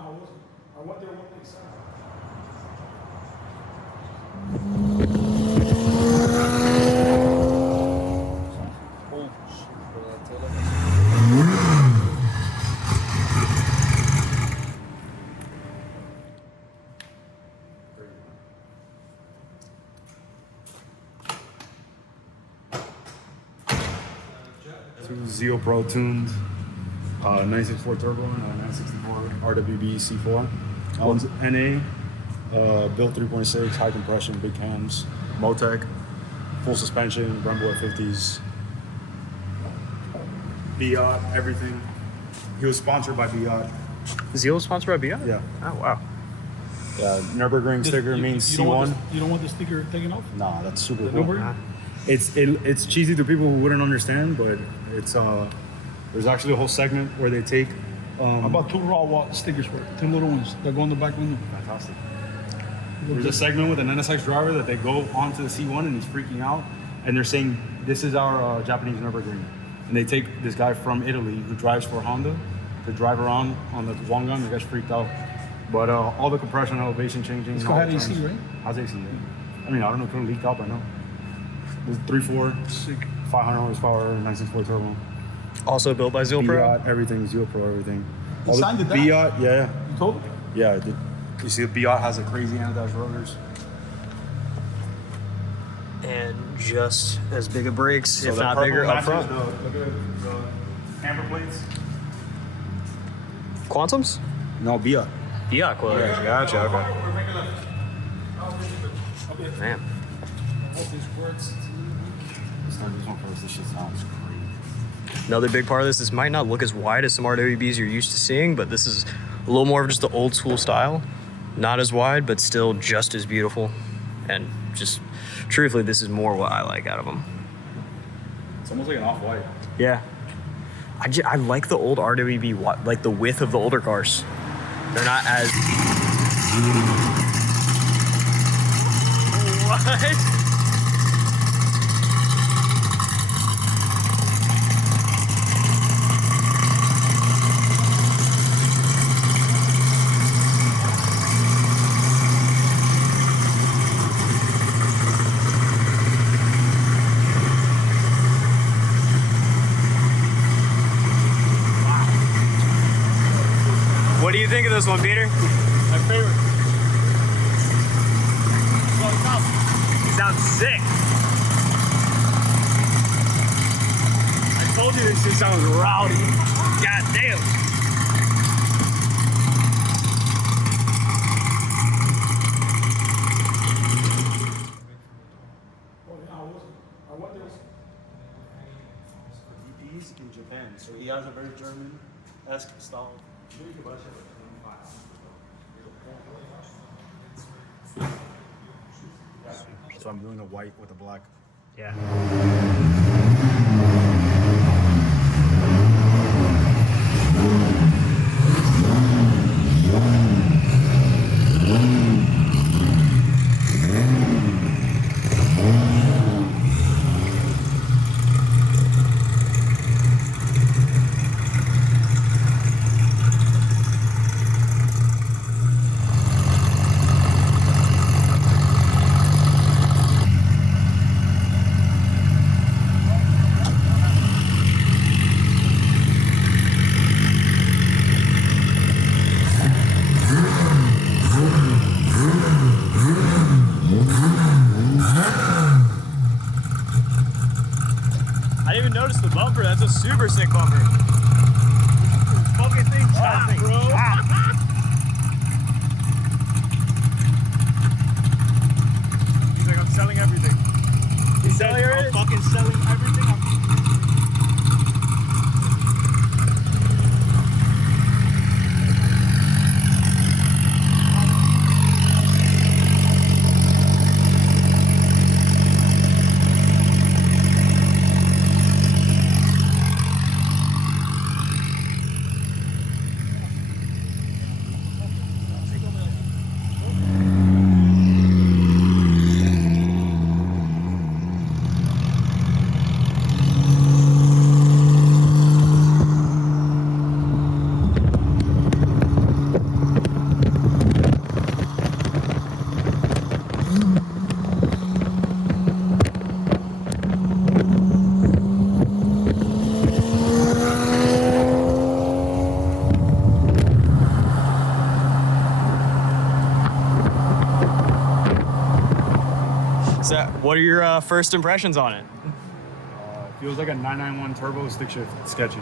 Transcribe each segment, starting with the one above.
I wasn't. I went there one day Saturday. Oh shit, bro. I tell him. Two Zeal Pro tuned, 964 turbo and 964 RWB C4. That one's NA, built 3.6, high compression, big cams, Motec, full suspension, Brembo at 50s, Biot, everything. He was sponsored by Biot. Zeal was sponsored by Biot? Yeah. Oh, wow. Yeah, Nürburgring sticker means C1. You don't want the sticker taken off? Nah, that's super The cool. Nürburgring? It's cheesy to people who wouldn't understand, but it's there's actually a whole segment where they take How about two raw wall stickers for it? Two little ones that go in the back window. fantastic. There's a segment with an NSX driver that they go onto the C1 and he's freaking out, and they're saying this is our Japanese Nürburgring, and they take this guy from Italy who drives for Honda to drive around on the Wangan. The guy's freaked out, but all the compression, elevation changing. It's and all got the AC, turns. right? How's AC? Yeah. I mean, I don't know if it'll leak out by now. It's 3.4, Sick. 500 horsepower, 964 turbo. Also built by Zeal Pro? Biot, everything, Zeal Pro, everything. He All the signed it down. Biot, yeah. You told him? Yeah, I did. You see, the Biot has a crazy anti-dash rotors. And just as big of brakes, So if the not purple bigger, up matches front. Look at the camber plates. Quantums? No, Biot. Biot coils. Gotcha, okay. Man. This one first, this shit sounds crazy. Another big part of this, this might not look as wide as some RWBs you're used to seeing, but this is a little more of just the old school style. Not as wide, but still just as beautiful. And just, truthfully, this is more what I like out of them. It's almost like an off-white. Yeah. I like the old RWB, like the width of the older cars. They're not as... What? What do you think of this one, Peter? My favorite. Sounds sick. I told you this shit sounds rowdy. God damn. Oh, yeah, I wasn't. I went there. He's in Japan, so he has a very German-esque style. So I'm doing a white with a black. Yeah. I didn't even notice the bumper. That's a super sick bumper. Fucking thing chopping, bro. He's like, I'm selling everything. He's selling everything? I'm fucking selling everything. What are your first impressions on it? Feels like a 991 turbo stick shift sketchy.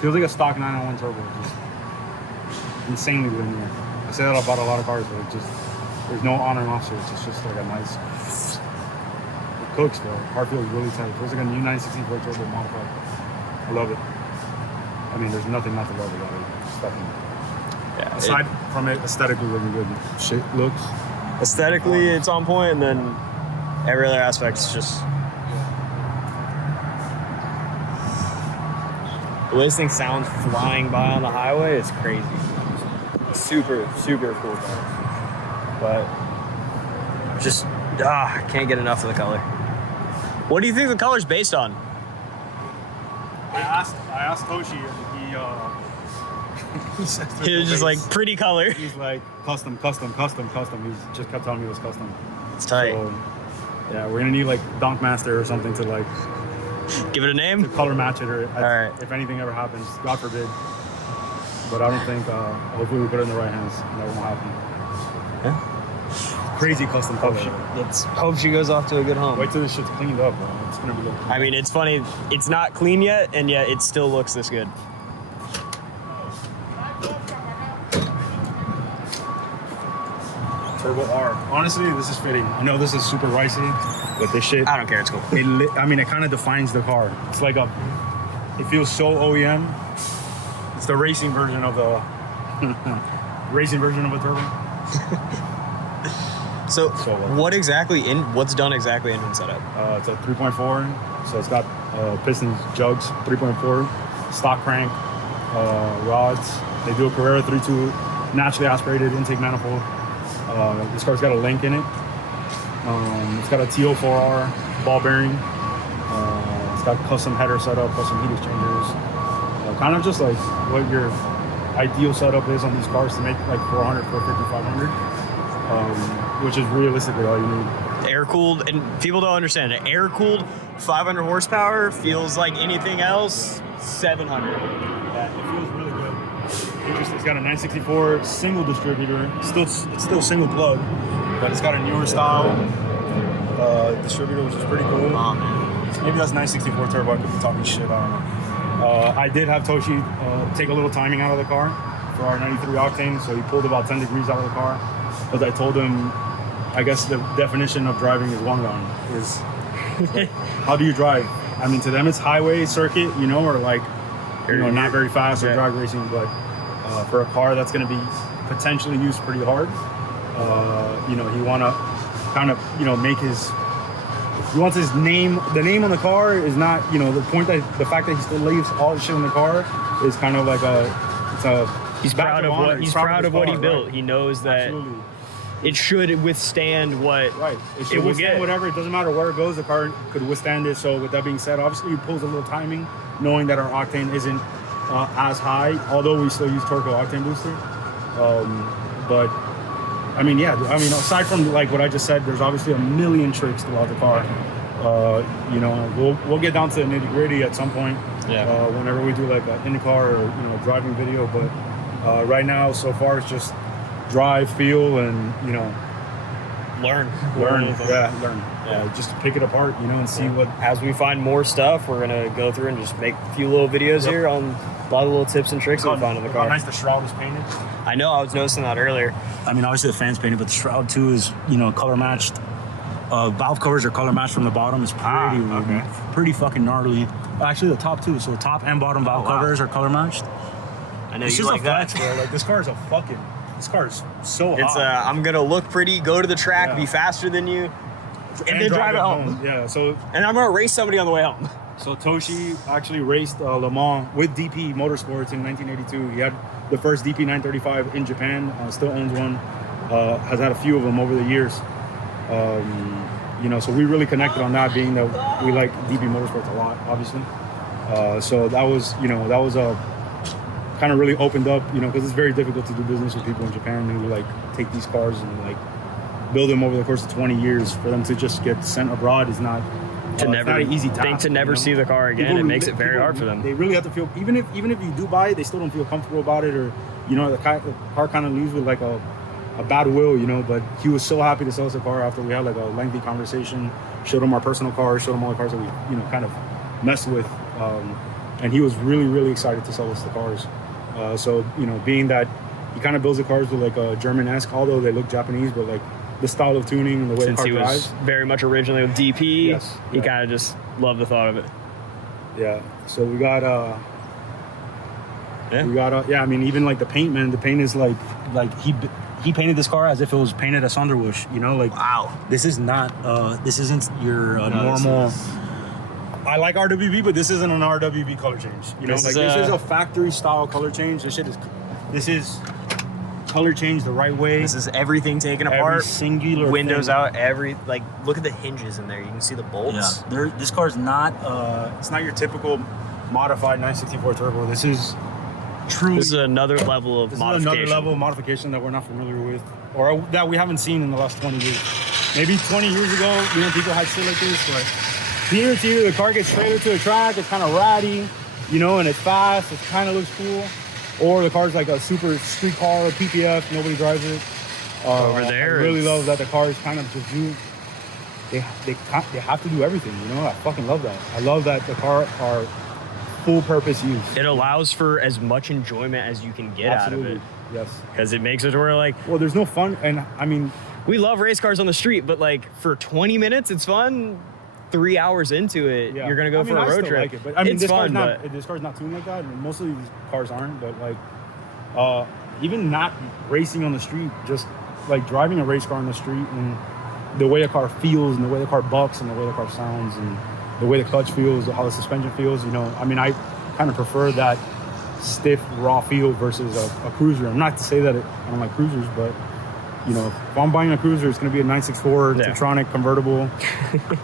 Feels like a stock 991 turbo, just insanely linear. I say that about a lot of cars, but it just there's no on and off switch. It's just like a nice. It cooks though. Car feels really tight. Feels like a new 964 turbo modified. I love it. I mean, there's nothing not to love about it. It's fucking. Yeah. Aside from it aesthetically looking good, shit looks. Aesthetically, it's on point, and then every other aspect is just. The way this thing sounds flying by on the highway is crazy. Super, super cool car. But just, I can't get enough of the color. What do you think the color's based on? I asked Toshi, and he said He was just like, pretty color. he's like custom. He's just kept telling me it was custom. It's tight. So, yeah, we're gonna need like Donk Master or something to like Give it a name? to color match it, or right. if anything ever happens, God forbid. But I don't think. Hopefully, we put it in the right hands. And that won't happen. Yeah. Crazy custom color. Hope she goes off to a good home. Wait till this shit's cleaned up, bro. It's gonna be looking. I mean, it's funny. It's not clean yet, and yet it still looks this good. Turbo R. Honestly, this is fitting. I know this is super ricey, but this shit. I don't care. It's cool. I mean, it kind of defines the car. It's like it feels so OEM. It's the racing version of the racing version of a turbo. So, well. what's done exactly engine setup? It's a 3.4, so it's got pistons, jugs, 3.4, stock crank, rods. They do a Carrera 3.2 naturally aspirated intake manifold. This car's got a link in it. It's got a TO4R ball bearing. It's got custom header setup, custom heat exchangers. Kind of just like what your ideal setup is on these cars to make like 400, 450, 500, which is realistically all you need. Air-cooled, and people don't understand it. Air-cooled 500 horsepower feels like anything else 700. Yeah, it feels really good. It's got a 964 single distributor. It's still single plug, but it's got a newer style distributor, which is pretty cool. Oh, man. Maybe that's 964 turbo. I could be talking shit. I don't know. I did have Toshi take a little timing out of the car for our 93 octane, so he pulled about 10 degrees out of the car. Because I told him, I guess the definition of driving is one gun. Is like, how do you drive? I mean, to them it's highway circuit, you know, or like, you know, not very fast or drag racing, but for a car that's going to be potentially used pretty hard, you know, he want to kind of, you know, he wants his name, the name on the car is not, you know, the fact that he still leaves all the shit in the car is kind of like he's proud of what he built. Right. He knows that Absolutely. it should withstand what It will withstand whatever. It doesn't matter where it goes. The car could withstand it. So with that being said, obviously he pulls a little timing, knowing that our octane isn't as high, although we still use Turco octane booster. But I mean, yeah. I mean, aside from like what I just said, there's obviously a million tricks throughout the car. You know, we'll get down to the nitty gritty at some point. Yeah. Whenever we do like an in-car or, you know, driving video, but right now so far it's just drive, feel, and, you know, learn. Yeah, just pick it apart, you know, and see what. As we find more stuff, we're gonna go through and just make a few little videos here on a lot of little tips and tricks that we find in the car. How nice the shroud is painted. I know, I was noticing that earlier. I mean, obviously the fan's painted, but the shroud too is, you know, color matched. Valve covers are color matched from the bottom. It's pretty fucking gnarly. Actually, the top too. So the top and bottom valve covers are color matched. I know It's you just like a that. flex, bro. Like this car is this car is so hot. It's I'm gonna look pretty, go to the track, be faster than you, and then drive it home. Yeah. So And I'm gonna race somebody on the way home. So Toshi actually raced Le Mans with DP Motorsports in 1982. He had the first DP 935 in Japan. Still owns one. Has had a few of them over the years. You know, so we really connected on that, being that we like DP Motorsports a lot, obviously. So that was a kind of really opened up, you know, because it's very difficult to do business with people in Japan who like take these cars and like build them over the course of 20 years. For them to just get sent abroad is not. It's not an easy task. To never see the car again, it makes it very hard for them. They really have to feel, even if you do buy it, they still don't feel comfortable about it, or, you know, the car kind of leaves with like a a bad will, you know. But he was so happy to sell us a car after we had like a lengthy conversation. Showed him our personal cars, showed him all the cars that we, you know, kind of messed with, and he was really, really excited to sell us the cars. So, you know, being that he kind of builds the cars with like a German-esque, although they look Japanese, but like the style of tuning and the way Since the car he was drives. very much originally with DP, Yes, he yeah. kind of just loved the thought of it. Yeah. So we got Yeah. yeah. I mean, even like the paint, man. The paint is like he painted this car as if it was painted at Sonderwush. You know, like Wow. this is not this isn't your No, normal. this is- I like RWB, but this isn't an RWB color change. You know, This like is this is a- a factory style color change. This is color change the right way. This is everything taken Every apart, singular windows thing. out, like, look at the hinges in there. You can see the bolts. This car is not it's not your typical modified 964 turbo. This is truly This is another level of this modification. is another level of modification that we're not familiar with, or that we haven't seen in the last 20 years. Maybe 20 years ago, you know, people had shit like this, but here it's either the car gets trailered to the track, it's kind of ratty, you know, and it's fast, it kind of looks cool, or the car's like a super street car, PPF, nobody drives it. Over there, I really it's- love that the cars kind of just do. They have to do everything, you know. I fucking love that. I love that the car are full purpose use. It allows for as much enjoyment as you can get out of it. Yes. Because it makes it to where, like, Well, there's no fun, and I mean, we love race cars on the street, but like for 20 minutes, it's fun. 3 hours into it, yeah. you're gonna go I mean, for a I road still trip. like it, but I mean, it's this fun, car's not tuned like that. And most of these cars aren't, but like, even not racing on the street, just like driving a race car on the street and the way a car feels and the way the car bucks and the way the car sounds and the way the clutch feels, how the suspension feels, you know. I mean, I kind of prefer that stiff, raw feel versus a cruiser. I'm not to say that I don't like cruisers, but you know, if I'm buying a cruiser, it's going to be a 964 Yeah. Tetronic convertible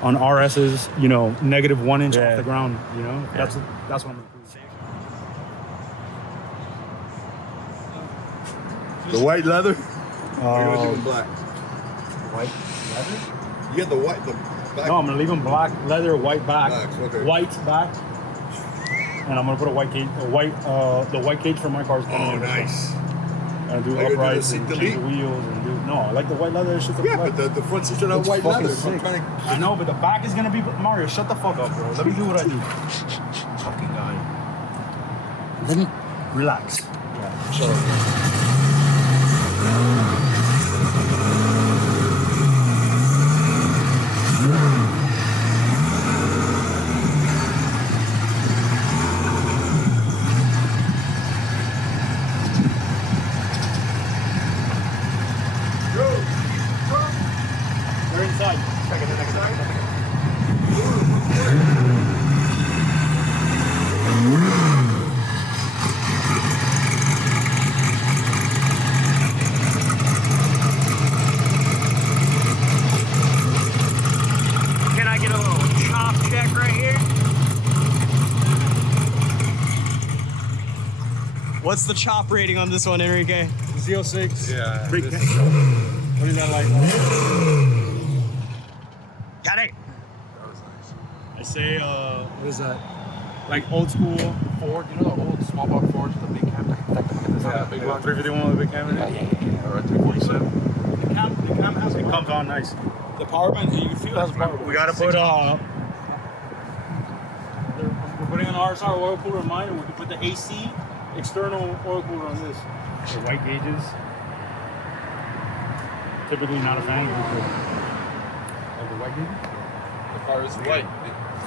on RS's, you know, -1 inch Yeah. off the ground, you know. That's what I'm going to cruise. The white leather? Or you gonna do it black? White leather? You get the white, the black. No, I'm going to leave them black leather, white back, Blacks, okay. white back, and I'm going to put a white cage, the white cage for my car is Oh, nice. And do Are you gonna do the uprights seat and delete? change the wheels and do. No, I like the white leather. It's just Yeah, but the front seats are not It's white fucking leather. So I'm sick. trying to. I know, but the back is gonna be Mario. Shut the fuck up, bro. Let me do what I do. Fucking guy. Let me relax. Yeah. Shut up. They're inside. Can I get a little chop check right here? What's the chop rating on this one, Enrique? Zeal 6. Yeah, Big this- What is that like? Got it. That was nice. I say, what is that? Like old school Ford, you know the old small block Fords with the big cam? Yeah, Big yeah. block. 351 with a big camera. Or a 347. The cam has It comes on nice. the power band. You can feel it has a power band. We gotta put We're putting an RSR oil cooler in mine, and we can put the AC external oil cooler on this. the white gauges. Typically not a fan of the white gauges. The car is white.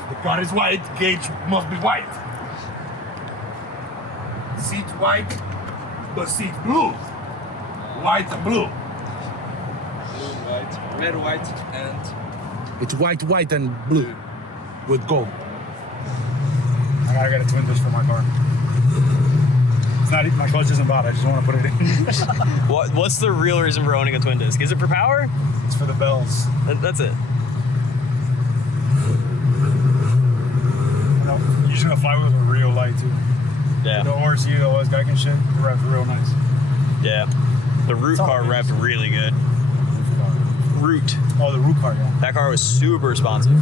The car is white, gauge must be white. Seat white, but seat blue. White and blue. Blue, white, red, white, and It's white and blue with gold. I gotta get a twin disc for my car. It's not my clutch isn't bad. I just want to put it in. What's the real reason for owning a twin disc? Is it for power? It's for the bells. That's it. No, using the flywheels are real light too. The Yeah. ORC, the OS Geigen shit, the rev's real nice. Yeah. The root car revved really good. Root. Oh, the root car, yeah. That car was super responsive.